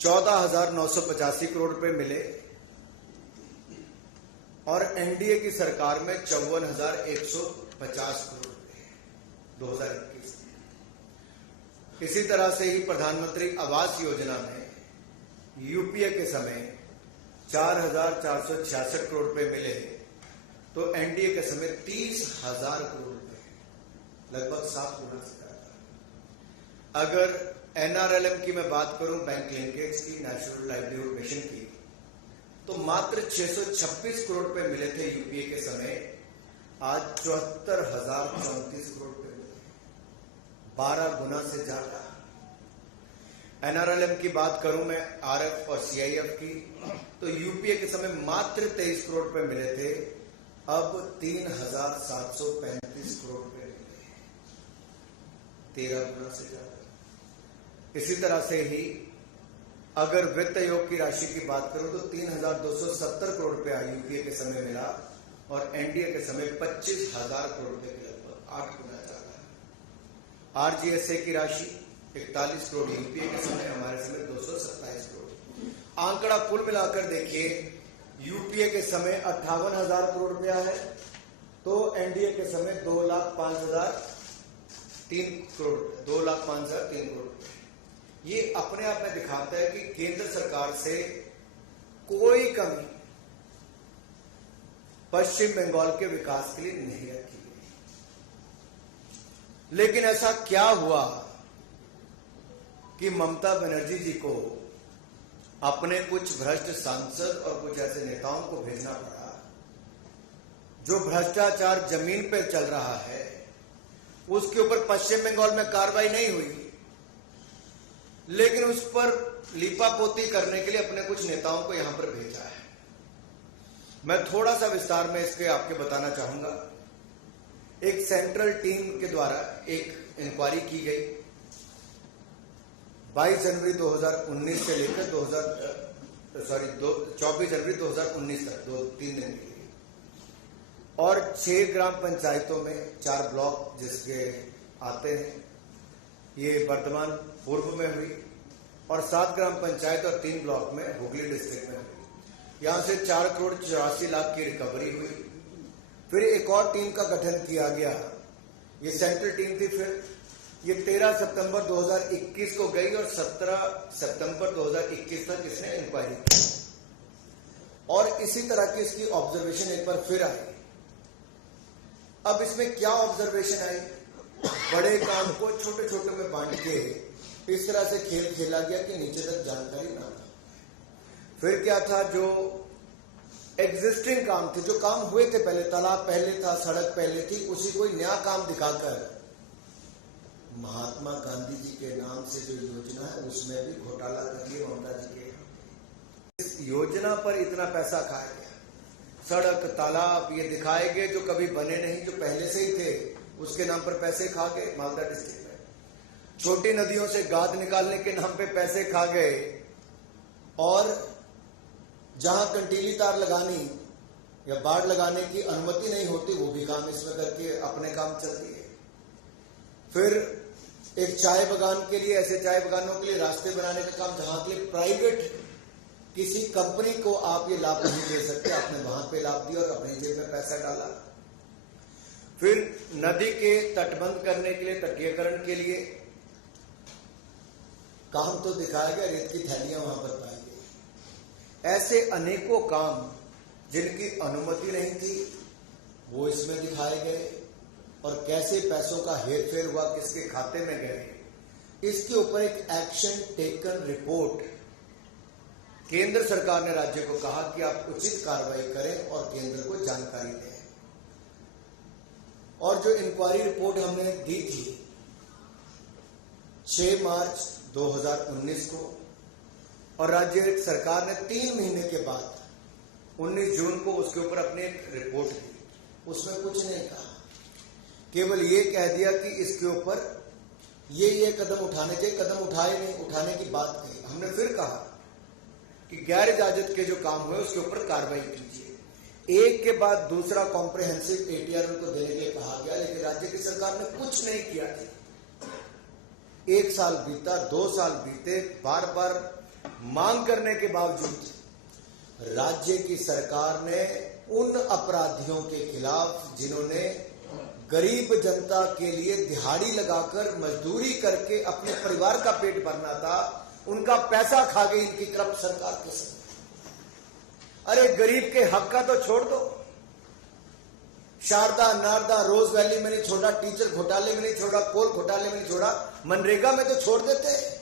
14,985 करोड़ रुपए मिले और एनडीए की सरकार में 54,150 करोड़ रुपए 2021। इसी तरह से ही प्रधानमंत्री आवास योजना में यूपीए के समय 4,466 करोड़ रुपए मिले, तो एनडीए के समय 30,000 करोड़ रुपए, लगभग 7 गुना से ज्यादा। अगर एनआरएलएम की मैं बात करूं, बैंक लिंकेज की, नेशनल लाइवलीहुड मिशन की, तो मात्र 626 करोड़ रुपए मिले थे यूपीए के समय, आज 74,034 करोड़ रुपए मिले, 12 गुना से ज्यादा। एनआरएलएम की बात करूं मैं, आरएफ और सीआईएफ की, तो यूपीए के समय मात्र 23 करोड़ रुपए मिले थे, अब 3,735 करोड़ रुपए मिले, 13 गुना से ज्यादा। इसी तरह से ही अगर वित्त आयोग की राशि की बात करूं तो 3,270 करोड़ रुपया यूपीए के समय मिला और एनडीए के समय 25,000 करोड़ रुपए के लगभग 8 गुना ज्यादा। आरजीएसए की राशि 41 करोड़ यूपीए के समय, हमारे समय 227 करोड़। आंकड़ा कुल मिलाकर देखिए, यूपीए के समय 58,000 करोड़ रुपया है, तो एनडीए के समय 2,05,003 करोड़, 2,05,003 करोड़। ये अपने आप में दिखाता है कि केंद्र सरकार से कोई कमी पश्चिम बंगाल के विकास के लिए नहीं रखी गई। लेकिन ऐसा क्या हुआ कि ममता बनर्जी जी को अपने कुछ भ्रष्ट सांसद और कुछ ऐसे नेताओं को भेजना पड़ा, जो भ्रष्टाचार जमीन पर चल रहा है उसके ऊपर पश्चिम बंगाल में कार्रवाई नहीं हुई, लेकिन उस पर लीपापोती करने के लिए अपने कुछ नेताओं को यहां पर भेजा है। मैं थोड़ा सा विस्तार में इसके आपके बताना चाहूंगा। एक सेंट्रल टीम के द्वारा एक इंक्वायरी की गई 22 जनवरी 2019 से लेकर 24 जनवरी 2019 तक, 2-3 दिन के लिए, और 6 ग्राम पंचायतों में 4 ब्लॉक जिसके आते हैं, ये वर्तमान पूर्व में हुई, और 7 ग्राम पंचायत और 3 ब्लॉक में हुगली डिस्ट्रिक्ट में हुई। यहां से 4 करोड़ 84 लाख की रिकवरी हुई। फिर एक और टीम का गठन किया गया, ये सेंट्रल टीम थी। फिर ये 13 सितंबर 2021 को गई और 17 सितंबर 2021 तक इसने इंक्वायरी की, और इसी तरह की इसकी ऑब्जर्वेशन एक बार फिर आई। अब इसमें क्या ऑब्जर्वेशन आई? बड़े काम को छोटे छोटे में बांट के इस तरह से खेल खेला गया कि नीचे तक जानकारी ना था। फिर क्या था, जो एग्जिस्टिंग काम थे, जो काम हुए थे पहले, तालाब पहले था, सड़क पहले थी, उसी कोई नया काम दिखाकर महात्मा गांधी जी के नाम से जो योजना है उसमें भी घोटाला कर लिया ममता जी के। इस योजना पर इतना पैसा खाया गया, सड़क तालाब ये दिखाए गए जो कभी बने नहीं, जो पहले से ही थे, उसके नाम पर पैसे खा गए। मालदा डिस्ट्रिक्ट में छोटी नदियों से गाद निकालने के नाम पे पैसे खा गए, और जहां कंटीली तार लगानी या बाड़ लगाने की अनुमति नहीं होती, वो भी काम इसमें करके अपने काम चलती है। फिर एक चाय बागान के लिए, ऐसे चाय बागानों के लिए रास्ते बनाने का काम, जहां के लिए प्राइवेट किसी कंपनी को आप ये लाभ नहीं दे सकते, आपने वहां पे लाभ दिया और अपनी जेब में पैसा डाला। फिर नदी के तटबंध करने के लिए, तटीयकरण के लिए काम तो दिखाया गया, रेत की थैलियां वहां पर पाई गई। ऐसे अनेकों काम जिनकी अनुमति नहीं थी वो इसमें दिखाए गए, और कैसे पैसों का हेरफेर हुआ, किसके खाते में गए, इसके ऊपर एक एक्शन टेकन रिपोर्ट केंद्र सरकार ने राज्य को कहा कि आप उचित कार्रवाई करें और केंद्र को जानकारी दें। और जो इंक्वायरी रिपोर्ट हमने दी थी 6 मार्च 2019 को, और राज्य सरकार ने 3 महीने के बाद 19 जून को उसके ऊपर अपनी एक रिपोर्ट दी। उसमें कुछ नहीं कहा, केवल ये कह दिया कि इसके ऊपर ये कदम उठाने चाहिए, कदम उठाए नहीं, उठाने की बात कही। हमने फिर कहा कि गैर इजाजत के जो काम हुए उसके ऊपर कार्रवाई कीजिए। एक के बाद दूसरा कॉम्प्रिहेंसिव एटीआर उनको देने के लिए कहा गया, लेकिन राज्य की सरकार ने कुछ नहीं किया। 1 साल बीता, 2 साल बीते, बार बार मांग करने के बावजूद राज्य की सरकार ने उन अपराधियों के खिलाफ जिन्होंने गरीब जनता के लिए दिहाड़ी लगाकर मजदूरी करके अपने परिवार का पेट भरना था, उनका पैसा खा गई इनकी करप्ट सरकार के साथ। अरे गरीब के हक का तो छोड़ दो, शारदा नारदा रोज वैली में नहीं छोड़ा, टीचर घोटाले में नहीं छोड़ा, कोल घोटाले में नहीं छोड़ा, मनरेगा में तो छोड़ देते।